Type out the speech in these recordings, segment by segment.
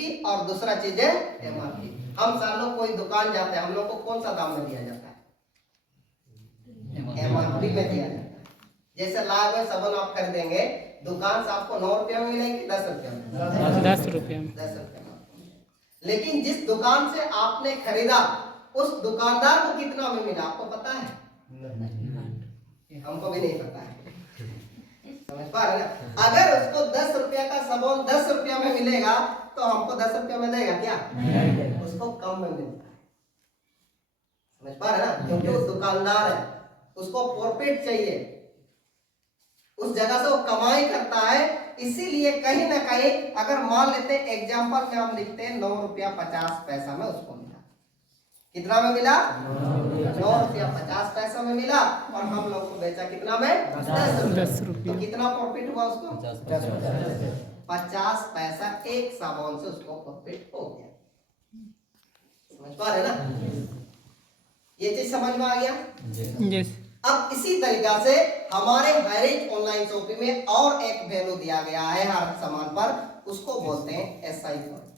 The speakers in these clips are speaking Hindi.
डीपी और दूसरा चीज है एमआरपी। हम साल लोग कोई दुकान जाते हैं, हम लोग को कौन सा दाम में दिया जाता है? एमआरपी में दिया जाता है। जैसे लाभ है साबुन आप खरीदेंगे दुकान से आपको 9 रुपया में मिलेगी, 10 रुपया में, 10 रुपये में। 10 रुपया में। लेकिन जिस दुकान से आपने खरीदा उस दुकानदार को कितना में मिला आपको पता है? हमको भी नहीं पता है। समझ पा रहे ना? अगर उसको 10 रुपया का साबुन 10 रुपया में मिलेगा तो हमको 10 रुपया में देगा क्या? उसको कम में मिलता है। समझ पा रहे ना? क्योंकि वो दुकानदार है, उसको प्रॉफिट चाहिए, उस जगह से वो कमाई करता है। इसीलिए कहीं ना कहीं अगर मान लेते हैं एग्जाम्पल में हम लिखते हैं 9 रुपया 50 पैसा में उसको मिला। कितना में मिला? 9 रुपया 50 पैसा में मिला और हम लोग को बेचा कितना में? 10 रुपया। तो कितना प्रॉफिट हुआ उसको? 50 पैसा एक साबुन से उसको प्रॉफिट हो गया। समझ पा रहे ना? ये चीज समझ में आ गया? यस। अब इसी तरीका से हमारे हर एक ऑनलाइन शॉपिंग में और एक वैल्यू दिया गया है हर सामान पर, उसको बोलते हैं एसआई पॉइंट,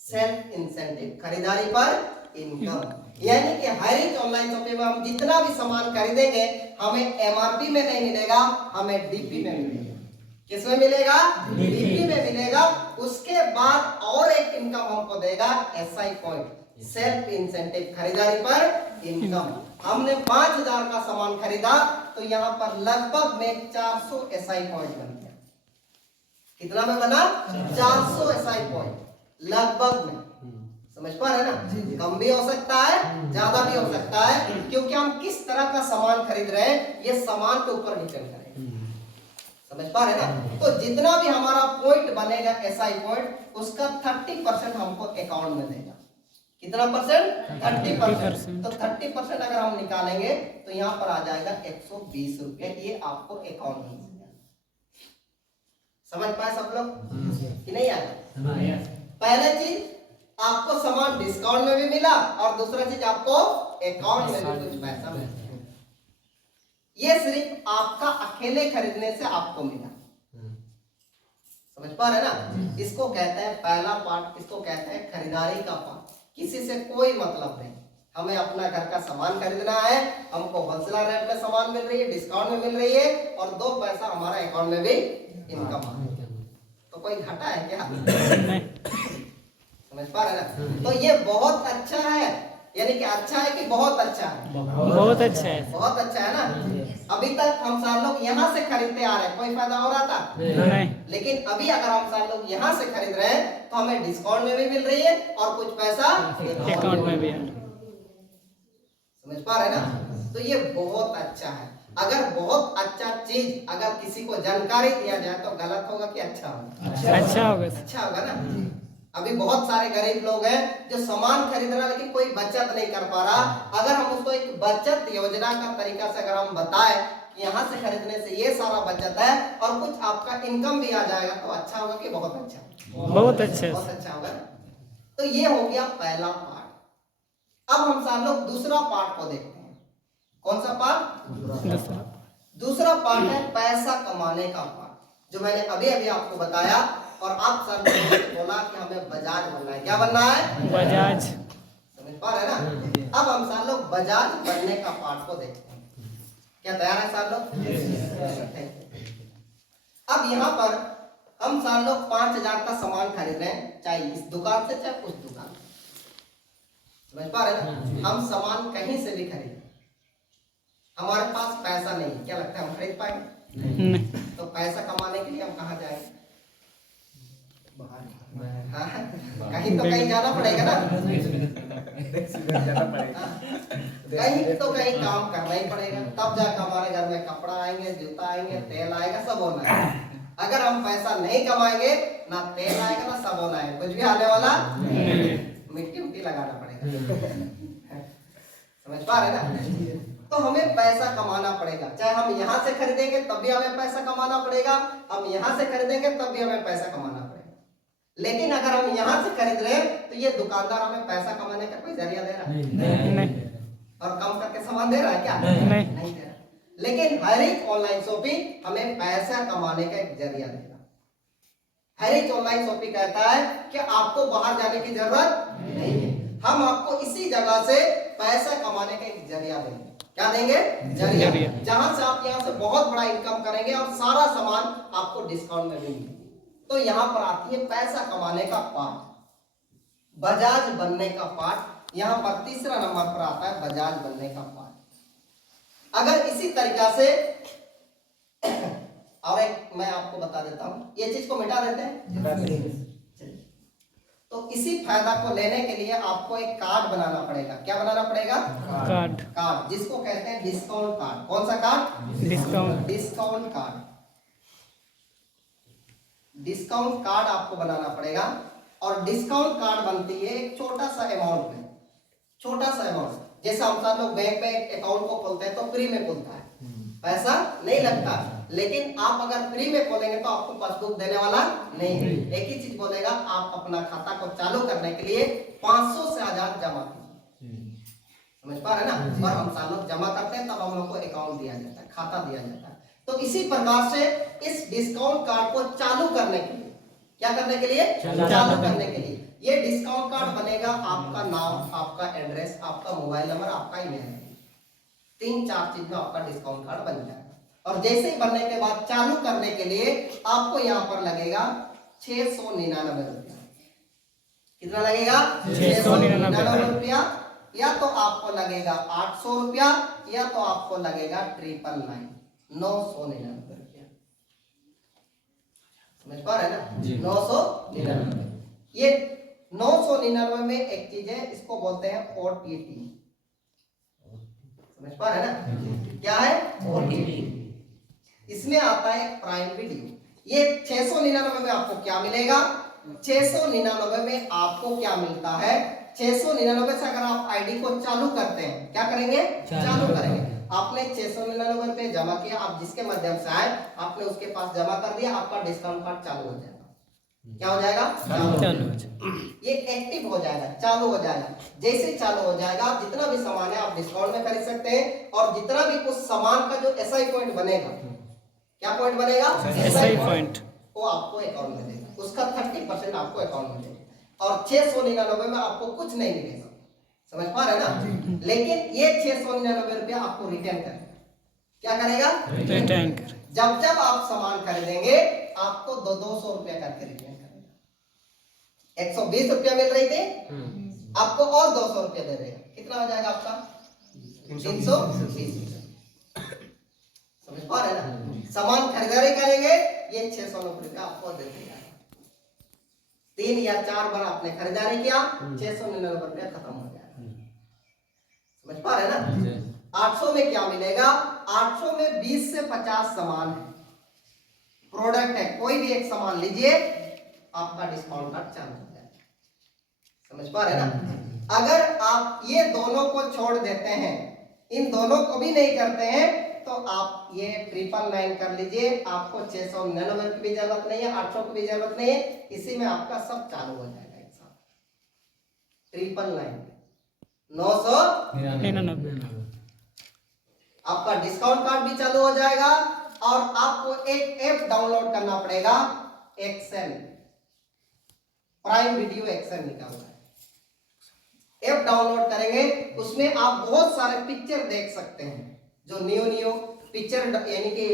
सेल्फ इंसेंटिव, खरीदारी पर इनकम। यानी कि हर एक ऑनलाइन शॉपिंग में हम जितना भी सामान खरीदेंगे हमें एमआरपी में नहीं मिलेगा, हमें डीपी में मिलेगा। किसमें मिलेगा? डीपी में मिलेगा। उसके बाद और एक इनकम हमको देगा एसआई पॉइंट, सेल्फ इंसेंटिव, खरीदारी पर इनकम। हमने 5000 का सामान खरीदा तो यहाँ पर लगभग में 400 एसआई पॉइंट बन गया। कितना में बना? 400 एसआई पॉइंट लगभग में। समझ पा रहे ना? कम भी हो सकता है, ज्यादा भी हो सकता है, क्योंकि हम किस तरह का सामान खरीद रहे हैं ये सामान के ऊपर डिपेंड करेगा। समझ पा रहे ना? तो जितना भी हमारा पॉइंट बनेगा एसआई पॉइंट, उसका 30% हमको अकाउंट में देगा। कितना परसेंट? 30%। तो 30% अगर हम निकालेंगे तो यहाँ पर आ जाएगा 120 रुपये, ये आपको अकाउंट में मिलेगा। समझ पाए सब लोग कि नहीं आया? पहले चीज आपको सामान डिस्काउंट में भी मिला और दूसरा चीज आपको अकाउंट में भी कुछ पैसा मिला। ये सिर्फ आपका अकेले खरीदने से आपको मिला। समझ पा रहे ना? इसको कहते हैं पहला पार्ट, इसको कहते हैं खरीदारी का पार्ट। किसी से कोई मतलब नहीं, हमें अपना घर का सामान खरीदना है, हमको होलसेल रेट में सामान मिल रही है, डिस्काउंट में मिल रही है और 2 पैसा हमारा अकाउंट में भी इनकम आ रही है। तो कोई घाटा है क्या? समझ पा रहे ना? तो ये बहुत अच्छा है, यानी कि अच्छा है कि बहुत अच्छा है? बहुत अच्छा है। बहुत अच्छा है ना? अभी तक हम साल लोग यहाँ से खरीदते आ रहे हैं, कोई फायदा हो रहा था? नहीं। लेकिन अभी अगर हम साल लोग यहाँ से खरीद रहे हैं तो हमें डिस्काउंट में भी मिल रही है और कुछ पैसा अकाउंट में भी है। समझ पा रहे ना? तो ये बहुत अच्छा है। अगर बहुत अच्छा चीज अगर किसी को जानकारी दिया जाए तो गलत होगा कि अच्छा होगा? अच्छा होगा। अच्छा होगा ना? अभी बहुत सारे गरीब लोग हैं जो सामान खरीद रहा लेकिन कोई बचत नहीं कर पा रहा। अगर हम उसको एक बचत योजना का तरीका से अगर हम बताएं कि यहाँ से खरीदने से ये सारा बचत है और कुछ आपका इनकम भी आ जाएगा तो अच्छा होगा कि बहुत अच्छा? बहुत अच्छा। बहुत अच्छा होगा। तो ये हो गया पहला पार्ट। अब हम सारे लोग दूसरा पार्ट को देखते हैं। कौन सा पार्ट? दूसरा पार्ट है पैसा कमाने का पार्ट, जो मैंने अभी अभी आपको बताया। और आप सर ने बोला कि हमें बजाज बनना है। क्या बनना है? बजाज। समझ पा रहे ना? अब हम सारे लोग बजाज बनने का पार्ट को देखते हैं। क्या तैयार है सारे लोग? अब यहाँ पर हम सारे लोग 5000 का सामान खरीद रहे हैं, चाहे इस दुकान से चाहे उस दुकान से। समझ पा रहे ना? हम सामान कहीं से भी खरीदें, हमारे पास पैसा नहीं है, क्या लगता है हम खरीद पाएंगे? नहीं। तो पैसा कमाने के लिए हम कहाँ जाएंगे? हाँ, कहीं तो कहीं जाना पड़ेगा ना? कहीं तो कहीं काम करना ही पड़ेगा, तब जाकर हमारे घर में कपड़ा आएंगे, जूता आएंगे, तेल आएगा, सब होना है। अगर हम पैसा नहीं कमाएंगे ना तेल आएगा ना साबुन आएगा, कुछ भी आने वाला मिट्टी उट्टी लगाना पड़ेगा। समझ पा रहे ना? तो हमें पैसा कमाना पड़ेगा, चाहे हम यहाँ से खरीदेंगे तब भी हमें पैसा कमाना पड़ेगा, हम यहाँ से खरीदेंगे तब भी हमें पैसा कमाना पड़ेगा। लेकिन अगर हम यहाँ से खरीद रहे हैं तो ये दुकानदार हमें पैसा कमाने का कोई जरिया दे रहा है? नहीं। और कम करके सामान दे रहा है क्या? नहीं दे रहा। लेकिन हर एक ऑनलाइन शॉपिंग हमें पैसा कमाने का एक जरिया देगा। हैरिच ऑनलाइन शॉपिंग कहता है कि आपको बाहर जाने की जरूरत नहीं है, हम आपको इसी जगह से पैसा कमाने का एक जरिया देंगे। क्या देंगे? जरिया। जहां से आप यहां से बहुत बड़ा इनकम करेंगे और सारा सामान आपको डिस्काउंट में मिलेगा। तो यहां पर आती है पैसा कमाने का पार्ट, बजाज बनने का पार्ट। यहां पर तीसरा नंबर पर आता है बजाज बनने का पार्ट। अगर इसी तरीका से और एक मैं आपको बता देता हूं, ये चीज को मिटा देते हैं। तो इसी फायदा को लेने के लिए आपको एक कार्ड बनाना पड़ेगा। क्या बनाना पड़ेगा? कार्ड, जिसको कहते हैं डिस्काउंट कार्ड। कौन सा card? Discount card. Discount card आपको बनाना पड़ेगा। और डिस्काउंट कार्ड बनती है एक छोटा सा अमाउंट में, छोटा सा अमाउंट। जैसे हम सब लोग बैंक में एक अकाउंट को खोलते हैं तो फ्री में खुलता है, पैसा नहीं लगता। लेकिन आप अगर फ्री में खोलेंगे तो आपको पासबुक देने वाला नहीं है। एक ही चीज बोलेगा, आप अपना खाता को चालू करने के लिए 500 से 1000 जमा कीजिए। समझ पा रहे ना? और हम सब लोग जमा करते हैं तब हम लोग को अकाउंट दिया जाता है, खाता दिया जाता है। तो इसी प्रकार से इस डिस्काउंट कार्ड को चालू करने के लिए, क्या करने के लिए? चालू करने के लिए ये डिस्काउंट कार्ड बनेगा। आपका नाम, आपका एड्रेस, आपका मोबाइल नंबर, आपका ईमेल, 3-4 चीज में आपका डिस्काउंट कार्ड बन जाएगा। और जैसे ही बनने के बाद चालू करने के लिए आपको यहाँ पर लगेगा 699 रुपया। कितना लगेगा? 699 रुपया। या तो आपको लगेगा 800 रुपया, या तो आपको लगेगा 999 रुपया। समझ पा रहे ना? 999। ये 999 में एक चीज है, इसको बोलते हैं OTT। समझ पा रहे ना? क्या है? OTT। इसमें आता है प्राइम वीडियो। ये 699 में आपको क्या मिलेगा? 699 में आपको क्या मिलता है? 699 से अगर आप आईडी को चालू करते हैं, क्या करेंगे? चालू करेंगे। आपने 699 रुपए जमा किया, आप जिसके माध्यम से आए आपने उसके पास जमा कर दिया, आपका डिस्काउंट कार्ड चालू हो जाएगा। क्या हो जाएगा? चालू। ये एक्टिव हो जाएगा, चालू हो जाएगा। जैसे चालू हो जाएगा, जितना भी सामान है आप डिस्काउंट में खरीद सकते हैं। और जितना भी उस सामान का जो एसआई पॉइंट बनेगा, क्या पॉइंट बनेगा? एसआई पॉइंट, वो आपको अकाउंट में देगा। उसका 30% आपको अकाउंट में देगा। और 699 में आपको कुछ नहीं मिलेगा। समझ पा रहे ना? लेकिन ये 699 रुपया आपको रिटर्न करेगा। क्या करेगा? रिटर्न करेगा। जब जब आप सामान खरीदेंगे आपको 200 रुपया करके रिटर्न करेगा। 120 रुपया मिल रही थी, आपको और 200 रुपया दे देगा। कितना हो जाएगा आपका? 320। समझ पा रहे ना? सामान खरीदारी करेंगे, ये 690 रुपया आपको दे देगा। 3 या 4 बार आपने खरीदारी किया, 699 रुपया खत्म हो जाएगा। समझ पा रहे ना? 800 में क्या मिलेगा? 800 में 20 से 50 सामान है, प्रोडक्ट है। कोई भी एक सामान लीजिए, आपका डिस्काउंट कार्ड चालू हो जाएगा। समझ पा रहे ना? अगर आप ये दोनों को छोड़ देते हैं, इन दोनों को भी नहीं करते हैं, तो आप ये 999 कर लीजिए। आपको 699 की भी जरूरत नहीं है, 800 की भी जरूरत नहीं है। इसी में आपका सब चालू हो जाएगा एक साथ। 999 999 आपका डिस्काउंट कार्ड भी चालू हो जाएगा। और आपको एक ऐप डाउनलोड करना पड़ेगा, एक्सेल, प्राइम वीडियो एक्सेल लिखा हुआ है। ऐप डाउनलोड करेंगे, उसमें आप बहुत सारे पिक्चर देख सकते हैं। जो न्यू पिक्चर यानी कि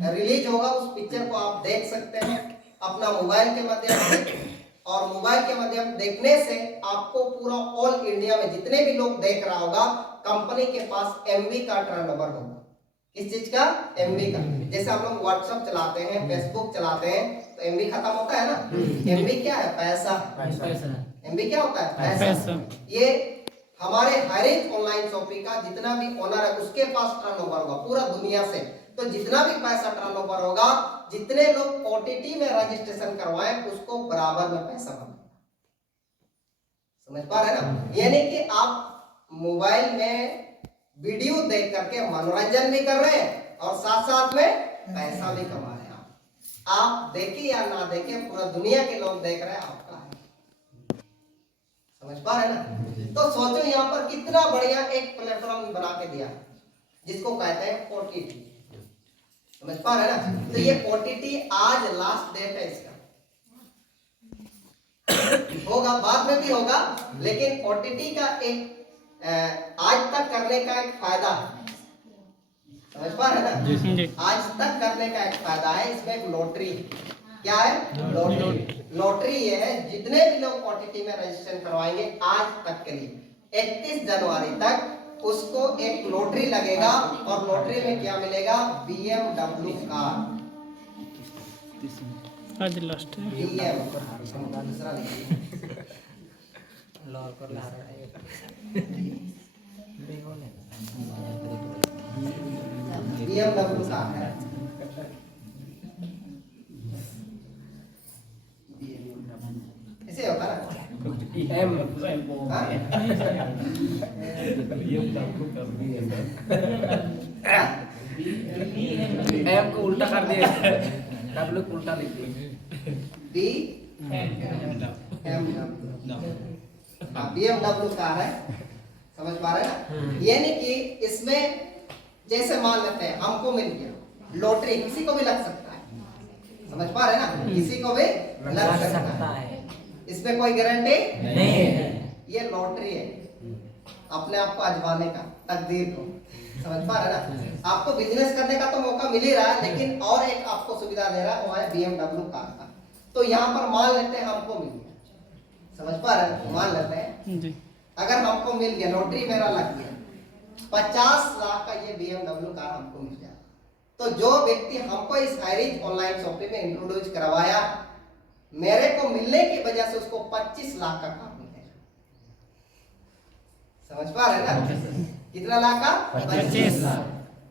रिलीज होगा, उस पिक्चर को आप देख सकते हैं अपना मोबाइल के माध्यम से। और मोबाइल के माध्यम देखने से आपको पूरा ऑल इंडिया में जितने भी लोग देख रहा होगा, कंपनी के पास एमबी का टर्नओवर होगा। किस चीज का? एमबी का। जैसे हम लोग व्हाट्सएप चलाते हैं, फेसबुक चलाते हैं, तो एमबी खत्म होता है ना? एमबी क्या है? पैसा। एमबी क्या होता है? पैसा। ये हमारे हैरिच ऑनलाइन शॉपिंग का जितना भी ओनर है उसके पास टर्नओवर होगा पूरा दुनिया से। तो जितना भी पैसा टर्नओवर होगा, जितने लोग ओटीटी में रजिस्ट्रेशन करवाएं, उसको बराबर में पैसा बनेगा। समझ पा रहे ना? यानी कि आप मोबाइल में वीडियो देख करके मनोरंजन भी कर रहे हैं और साथ साथ में पैसा भी कमा रहे हैं। आप देखे या ना देखे, पूरा दुनिया के लोग देख रहे हैं, आपका है। समझ पा रहे ना? तो सोचो यहाँ पर कितना बढ़िया एक प्लेटफॉर्म बना के दिया, जिसको कहते हैं ओटीटी। समझ पा रहे ना? तो ये ओटीटी आज लास्ट डेट है इसका, होगा, बाद में भी होगा, लेकिन ओटीटी का एक आज तक करने का एक फायदा है, समझ पा रहे हैं ना? जी आज तक करने का एक फायदा है, इसमें एक लॉटरी है। क्या है? लॉटरी। लॉटरी ये है, जितने भी लोग ओटीटी में रजिस्ट्रेशन करवाएंगे आज तक के लिए 31 जनवरी तक उसको एक लॉटरी लगेगा, और लॉटरी में क्या मिलेगा? BMW car. आज लास्ट है। बीएम दूसरा BMW कार है। ऐसे होता ना? एम को उल्टा कर दिया, डब्ल्यू को उल्टा लिख दिया। BMW कार है, समझ पा रहे हैं? यानी कि इसमें जैसे मान लेते हैं हमको मिल गया लॉटरी, किसी को भी लग सकता है, समझ पा रहे हैं ना? किसी को भी लग सकता है, इसमें कोई गारंटी नहीं है। ये लॉटरी है, अपने आप को आजमाने का, तकदीर को, समझ पा रहे हैं ना? आपको बिजनेस करने का तो मौका मिल ही रहा है, लेकिन और एक आपको सुविधा दे रहा है, वो है BMW कार का। तो यहाँ पर मान लेते हैं हमको मिल गया, समझ पा रहे हैं? मान लेते हैं जी अगर हमको मिल गया, लॉटरी मेरा लग गया, 50 लाख का ये BMW कार हमको मिल गया, तो जो व्यक्ति हमको इस हाईरिच ऑनलाइन शॉपिंग में इंट्रोड्यूस करवाया, मेरे को मिलने की वजह से उसको 25 लाख का कार मिलेगा। समझ पा रहे हैं ना? कितना लाख का? 25 लाख।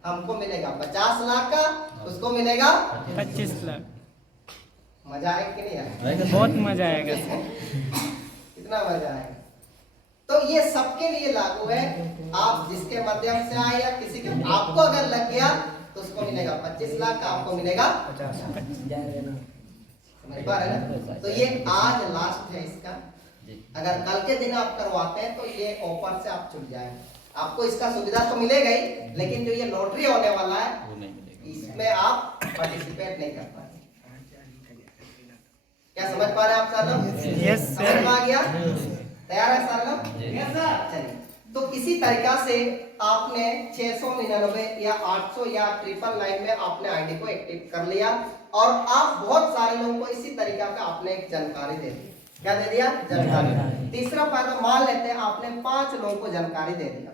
हमको मिलेगा 50 लाख का, उसको मिलेगा 25 लाख। मजा आएगा कि नहीं आएगा? बहुत मजा आएगा। कितना मजा आएगा? तो ये सबके लिए लागू है, आप जिसके माध्यम से आए या किसी के, आपको अगर लग गया तो उसको मिलेगा 25 लाख का, आपको मिलेगा 50 लाख। समझ पा रहे हैं ना? तो ये आज लास्ट है इसका, अगर कल के दिन आप करवाते हैं तो ये ऑफर से आप छूट जाएंगे। आपको इसका सुविधा तो मिलेगा ही, लेकिन जो ये लॉटरी होने वाला है इसमें आप पार्टिसिपेट नहीं कर पाएंगे। क्या समझ पा रहे हैं आप सारे लोग? यस समझ सर। में आ गया? तैयार है सारे लोग? चलिए, तो इसी तरीका से आपने 699 या 800 या 999 में आपने आईडी को एक्टिव कर लिया, और आप बहुत सारे लोगों को इसी तरीका का आपने एक जानकारी दे दी। क्या दे दिया? जानकारी। तीसरा फायदा, मान लेते हैं आपने 5 लोगों को जानकारी दे दिया।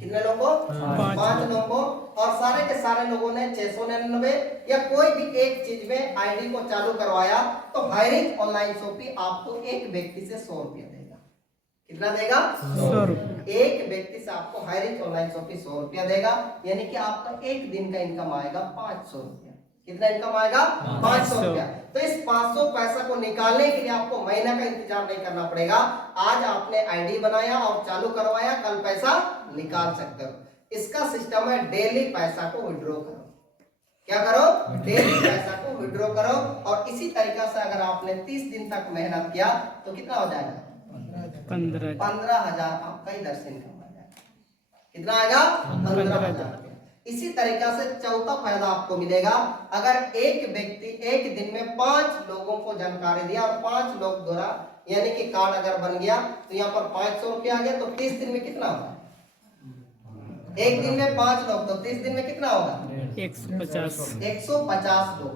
कितने लोगों को? 5 लोगों को, और सारे के सारे लोगों ने 699 या कोई भी एक चीज में आईडी को चालू करवाया, तो हाईरिच ऑनलाइन शॉपिंग आपको एक व्यक्ति से 100 रुपया देगा। कितना देगा? 100 रुपये। एक व्यक्ति से आपको हाईरिच ऑनलाइन शॉपिंग 100 रुपया देगा, यानी कि आपका एक दिन का इनकम आएगा 500 रुपया। कितना इनकम आएगा? 500 रुपया। तो इस 500 पैसा को निकालने के लिए आपको महीना का इंतजार नहीं करना पड़ेगा। आज आपने आईडी बनाया और चालू करवाया, कल पैसा निकाल सकते हो। इसका सिस्टम है, डेली पैसा को विड्रॉ करो। क्या करो? डेली पैसा को विड्रॉ करो, और इसी तरीका से अगर आपने 30 दिन तक मेहनत किया तो कितना हो जाएगा? 15,000 आपका इधर से इनकम आ जाएगा। कितना आएगा? 15,000। इसी तरीका से चौथा फायदा आपको मिलेगा, अगर एक व्यक्ति एक दिन में 5 लोगों को जानकारी दिया और 5 लोग द्वारा यानी कि कार्ड अगर बन गया, तो यहाँ पर 500 रुपया आ गया, तो 30 दिन में कितना होगा? एक दिन में 5 लोग, तो 30 दिन में कितना होगा? 150। 150 लोग।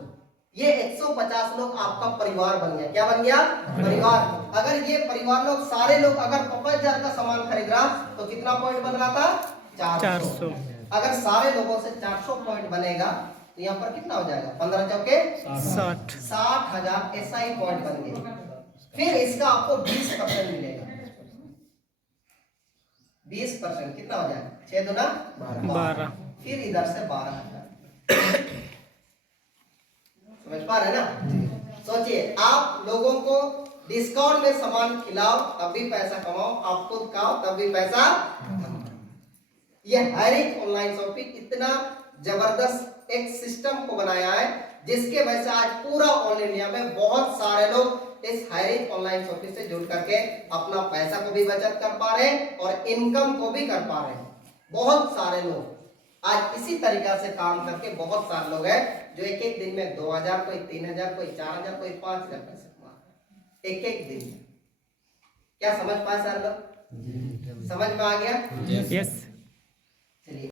ये 150 लोग आपका परिवार बन गया। क्या बन गया? परिवार। अगर ये परिवार लोग सारे लोग अगर 5000 का सामान खरीद रहा, तो कितना पॉइंट बन रहा था? 400। अगर सारे लोगों से 400 पॉइंट बनेगा, तो यहाँ पर कितना हो जाएगा? 15 चौके 60,000 एसआई पॉइंट बन गए। फिर इसका आपको 20% मिलेगा। 20% कितना हो जाएगा? 6 दूना 12। फिर इधर से 12,000। समझ पा रहे हैं ना? सोचिए, आप लोगों को डिस्काउंट में सामान खिलाओ तब भी पैसा कमाओ, आप खुद खाओ तब भी पैसा कमाओ। ये हाईरिच ऑनलाइन शॉपिंग इतना जबरदस्त एक सिस्टम को बनाया है, जिसके वजह से आज पूरा ऑल इंडिया में बहुत सारे लोग इस हाईरिच ऑनलाइन शॉपिंग से जुड़ करके अपना पैसा को भी बचत कर पा रहे हैं और इनकम को भी कर पा रहे हैं। बहुत सारे लोग आज इसी तरीका से काम करके, बहुत सारे लोग हैं जो एक एक दिन में 2000, कोई 3000, कोई 4000, कोई 5000 पैसे कमा रहे हैं एक एक दिन में। क्या समझ पाए सर लोग? समझ में आ गया? यस। चलिए